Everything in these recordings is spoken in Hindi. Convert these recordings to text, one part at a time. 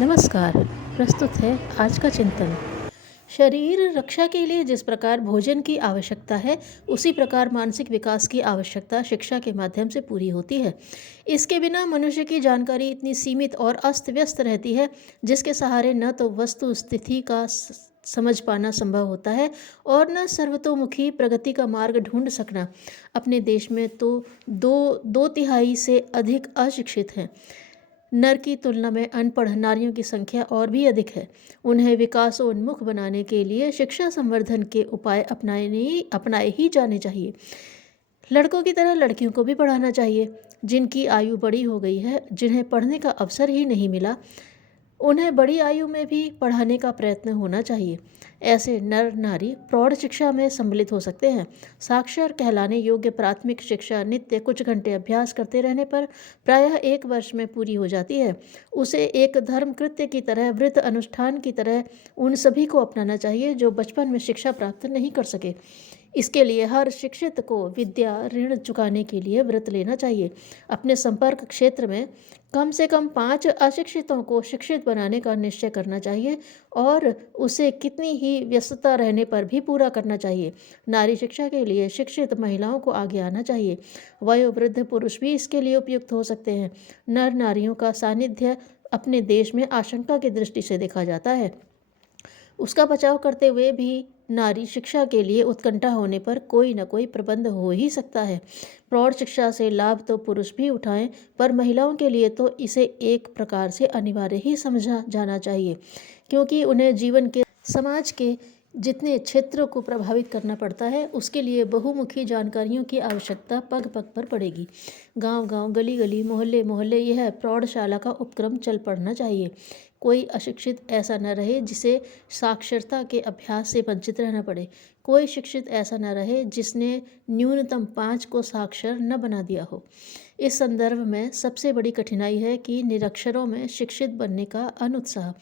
नमस्कार। प्रस्तुत है आज का चिंतन। शरीर रक्षा के लिए जिस प्रकार भोजन की आवश्यकता है, उसी प्रकार मानसिक विकास की आवश्यकता शिक्षा के माध्यम से पूरी होती है। इसके बिना मनुष्य की जानकारी इतनी सीमित और अस्त व्यस्त रहती है, जिसके सहारे न तो वस्तु स्थिति का समझ पाना संभव होता है और न सर्वतोमुखी प्रगति का मार्ग ढूंढ सकना। अपने देश में तो दो तिहाई से अधिक अशिक्षित हैं। नर की तुलना में अनपढ़ नारियों की संख्या और भी अधिक है। उन्हें विकासोन्मुख बनाने के लिए शिक्षा संवर्धन के उपाय अपनाए ही जाने चाहिए। लड़कों की तरह लड़कियों को भी पढ़ाना चाहिए। जिनकी आयु बड़ी हो गई है, जिन्हें पढ़ने का अवसर ही नहीं मिला, उन्हें बड़ी आयु में भी पढ़ाने का प्रयत्न होना चाहिए। ऐसे नर नारी प्रौढ़ शिक्षा में सम्मिलित हो सकते हैं। साक्षर कहलाने योग्य प्राथमिक शिक्षा नित्य कुछ घंटे अभ्यास करते रहने पर प्रायः 1 वर्ष में पूरी हो जाती है। उसे एक धर्म कृत्य की तरह, व्रत अनुष्ठान की तरह उन सभी को अपनाना चाहिए जो बचपन में शिक्षा प्राप्त नहीं कर सके। इसके लिए हर शिक्षित को विद्या ऋण चुकाने के लिए व्रत लेना चाहिए। अपने संपर्क क्षेत्र में कम से कम 5 अशिक्षितों को शिक्षित बनाने का निश्चय करना चाहिए और उसे कितनी ही व्यस्तता रहने पर भी पूरा करना चाहिए। नारी शिक्षा के लिए शिक्षित महिलाओं को आगे आना चाहिए। वयोवृद्ध पुरुष भी इसके लिए उपयुक्त हो सकते हैं। नर नारियों का सानिध्य अपने देश में आशंका की दृष्टि से देखा जाता है। उसका बचाव करते हुए भी नारी शिक्षा के लिए उत्कंठा होने पर कोई न कोई प्रबंध हो ही सकता है। प्रौढ़ शिक्षा से लाभ तो पुरुष भी उठाएं, पर महिलाओं के लिए तो इसे एक प्रकार से अनिवार्य ही समझा जाना चाहिए, क्योंकि उन्हें जीवन के समाज के जितने क्षेत्रों को प्रभावित करना पड़ता है, उसके लिए बहुमुखी जानकारियों की आवश्यकता पग पग पर पड़ेगी। गांव गांव, गली गली, मोहल्ले मोहल्ले यह प्रौढ़शाला का उपक्रम चल पड़ना चाहिए। कोई अशिक्षित ऐसा न रहे जिसे साक्षरता के अभ्यास से वंचित रहना पड़े। कोई शिक्षित ऐसा न रहे जिसने न्यूनतम 5 को साक्षर न बना दिया हो। इस संदर्भ में सबसे बड़ी कठिनाई है कि निरक्षरों में शिक्षित बनने का अनुत्साह।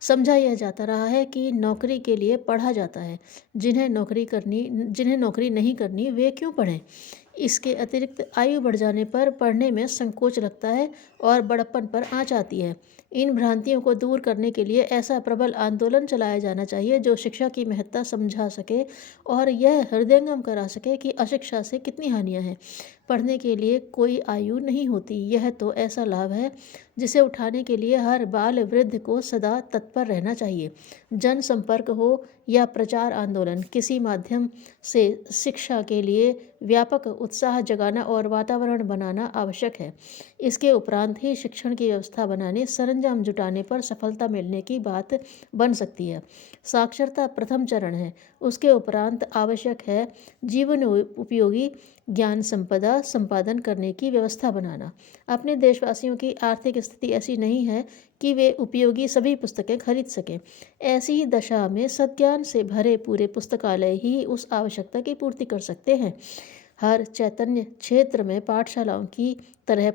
समझा यह जाता रहा है कि नौकरी के लिए पढ़ा जाता है। जिन्हें नौकरी नहीं करनी, वे क्यों पढ़ें। इसके अतिरिक्त आयु बढ़ जाने पर पढ़ने में संकोच लगता है और बड़प्पन पर आँच आती है। इन भ्रांतियों को दूर करने के लिए ऐसा प्रबल आंदोलन चलाया जाना चाहिए जो शिक्षा की महत्ता समझा सके और यह हृदयंगम करा सके कि अशिक्षा से कितनी हानियाँ हैं। पढ़ने के लिए कोई आयु नहीं होती। यह तो ऐसा लाभ है जिसे उठाने के लिए हर बाल वृद्ध को सदा तत्पर रहना चाहिए। जन संपर्क हो या प्रचार आंदोलन, किसी माध्यम से शिक्षा के लिए व्यापक उत्साह जगाना और वातावरण बनाना आवश्यक है। इसके उपरांत ही शिक्षण की व्यवस्था बनाने, सरंजाम जुटाने पर सफलता मिलने की बात बन सकती है। साक्षरता प्रथम चरण है। उसके उपरांत आवश्यक है जीवन उपयोगी ज्ञान संपदा संपादन करने की व्यवस्था बनाना। अपने देशवासियों की आर्थिक स्थिति ऐसी नहीं है कि वे उपयोगी सभी पुस्तकें खरीद सकें। ऐसी ही दशा में सद्ज्ञान से भरे पूरे पुस्तकालय ही उस आवश्यकता की पूर्ति कर सकते हैं। हर चैतन्य क्षेत्र में पाठशालाओं की तरह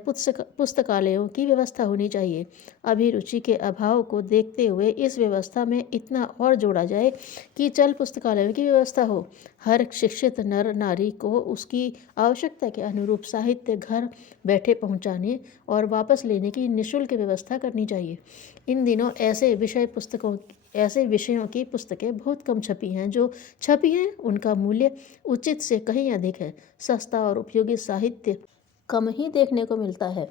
पुस्तकालयों की व्यवस्था होनी चाहिए। अभिरुचि के अभाव को देखते हुए इस व्यवस्था में इतना और जोड़ा जाए कि चल पुस्तकालयों की व्यवस्था हो। हर शिक्षित नर नारी को उसकी आवश्यकता के अनुरूप साहित्य घर बैठे पहुंचाने और वापस लेने की निःशुल्क व्यवस्था करनी चाहिए। इन दिनों ऐसे विषयों की पुस्तकें बहुत कम छपी हैं। जो छपी हैं उनका मूल्य उचित से कहीं अधिक है। सस्ता और उपयोगी साहित्य कम ही देखने को मिलता है।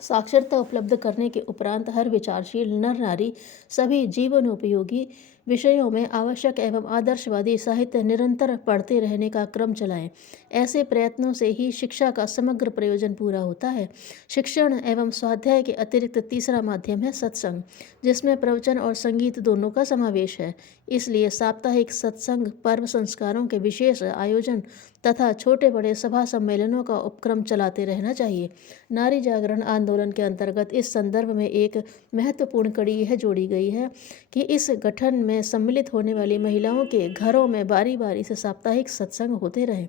साक्षरता उपलब्ध करने के उपरांत हर विचारशील नर नारी सभी जीवन उपयोगी विषयों में आवश्यक एवं आदर्शवादी साहित्य निरंतर पढ़ते रहने का क्रम चलाएं। ऐसे प्रयत्नों से ही शिक्षा का समग्र प्रयोजन पूरा होता है। शिक्षण एवं स्वाध्याय के अतिरिक्त तीसरा माध्यम है सत्संग, जिसमें प्रवचन और संगीत दोनों का समावेश है। इसलिए साप्ताहिक सत्संग, पर्व संस्कारों के विशेष आयोजन तथा छोटे बड़े सभा सम्मेलनों का उपक्रम चलाते रहना चाहिए। नारी जागरण आंदोलन के अंतर्गत इस संदर्भ में एक महत्वपूर्ण कड़ी यह जोड़ी गई है कि इस गठन में सम्मिलित होने वाली महिलाओं के घरों में बारी बारी से साप्ताहिक सत्संग होते रहें।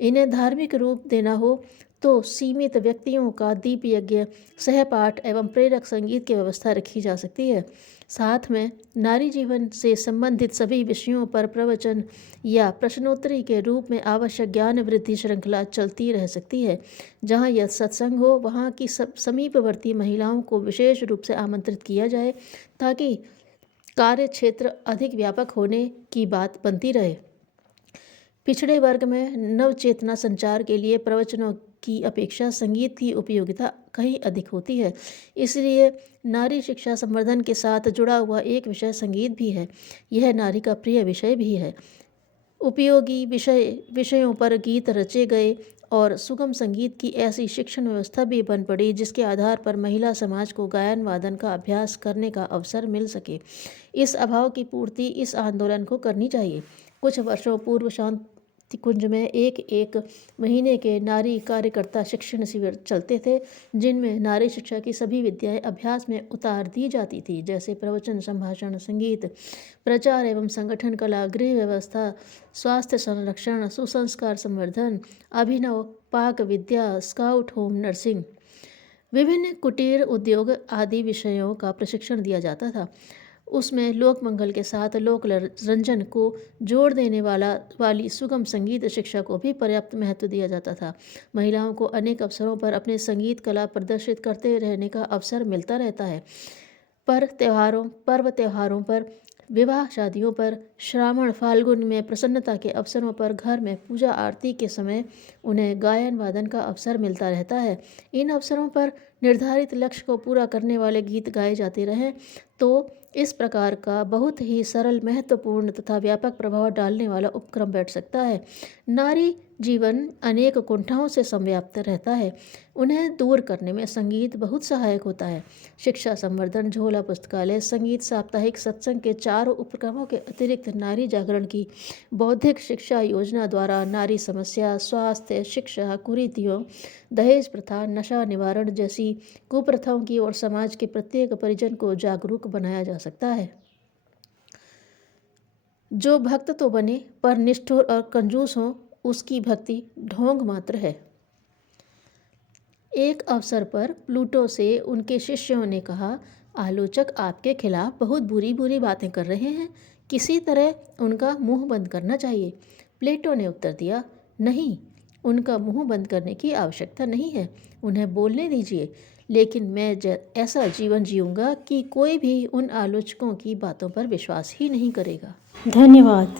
इन्हें धार्मिक रूप देना हो तो सीमित व्यक्तियों का दीप यज्ञ, सहपाठ एवं प्रेरक संगीत की व्यवस्था रखी जा सकती है। साथ में नारी जीवन से संबंधित सभी विषयों पर प्रवचन या प्रश्नोत्तरी के रूप में आवश्यक ज्ञान वृद्धि श्रृंखला चलती रह सकती है। जहाँ यह सत्संग हो वहाँ की समीपवर्ती महिलाओं को विशेष रूप से आमंत्रित किया जाए ताकि कार्य क्षेत्र अधिक व्यापक होने की बात बनती रहे। पिछड़े वर्ग में नवचेतना संचार के लिए प्रवचनों की अपेक्षा संगीत की उपयोगिता कहीं अधिक होती है। इसलिए नारी शिक्षा संवर्धन के साथ जुड़ा हुआ एक विषय संगीत भी है। यह नारी का प्रिय विषय भी है। उपयोगी विषयों पर गीत रचे गए और सुगम संगीत की ऐसी शिक्षण व्यवस्था भी बन पड़ी जिसके आधार पर महिला समाज को गायन वादन का अभ्यास करने का अवसर मिल सके। इस अभाव की पूर्ति इस आंदोलन को करनी चाहिए। कुछ वर्षों पूर्व शांति कुंज में एक महीने के नारी कार्यकर्ता शिक्षण शिविर चलते थे, जिनमें नारी शिक्षा की सभी विद्याएं अभ्यास में उतार दी जाती थी, जैसे प्रवचन, संभाषण, संगीत, प्रचार एवं संगठन कला, गृह व्यवस्था, स्वास्थ्य संरक्षण, सुसंस्कार संवर्धन, अभिनव पाक विद्या, स्काउट होम, नर्सिंग, विभिन्न कुटीर उद्योग आदि विषयों का प्रशिक्षण दिया जाता था। उसमें लोक मंगल के साथ लोक रंजन को जोड़ देने वाली सुगम संगीत शिक्षा को भी पर्याप्त महत्व दिया जाता था। महिलाओं को अनेक अवसरों पर अपने संगीत कला प्रदर्शित करते रहने का अवसर मिलता रहता है। पर्व त्योहारों पर, विवाह शादियों पर, श्रावण फाल्गुन में प्रसन्नता के अवसरों पर, घर में पूजा आरती के समय उन्हें गायन वादन का अवसर मिलता रहता है। इन अवसरों पर निर्धारित लक्ष्य को पूरा करने वाले गीत गाए जाते रहें तो इस प्रकार का बहुत ही सरल, महत्वपूर्ण तथा व्यापक प्रभाव डालने वाला उपक्रम बैठ सकता है। नारी जीवन अनेक कुंठाओं से समव्याप्त रहता है। उन्हें दूर करने में संगीत बहुत सहायक होता है। शिक्षा संवर्धन, झोला पुस्तकालय, संगीत साप्ताहिक, सत्संग के चारों उपक्रमों के अतिरिक्त नारी जागरण की बौद्धिक शिक्षा योजना द्वारा नारी समस्या, स्वास्थ्य, शिक्षा, कुरीतियों, दहेज प्रथा, नशा निवारण जैसी कुप्रथाओं की ओर समाज के प्रत्येक परिजन को जागरूक बनाया जा सकता है। जो भक्त तो बने पर निष्ठुर और कंजूस हो, उसकी भक्ति ढोंग मात्र है। एक अवसर पर प्लूटो से उनके शिष्यों ने कहा, आलोचक आपके खिलाफ बहुत बुरी बुरी बातें कर रहे हैं, किसी तरह उनका मुंह बंद करना चाहिए। प्लेटो ने उत्तर दिया, नहीं, उनका मुंह बंद करने की आवश्यकता नहीं है, उन्हें बोलने दीजिए, लेकिन मैं ऐसा जीवन जीऊँगा कि कोई भी उन आलोचकों की बातों पर विश्वास ही नहीं करेगा। धन्यवाद।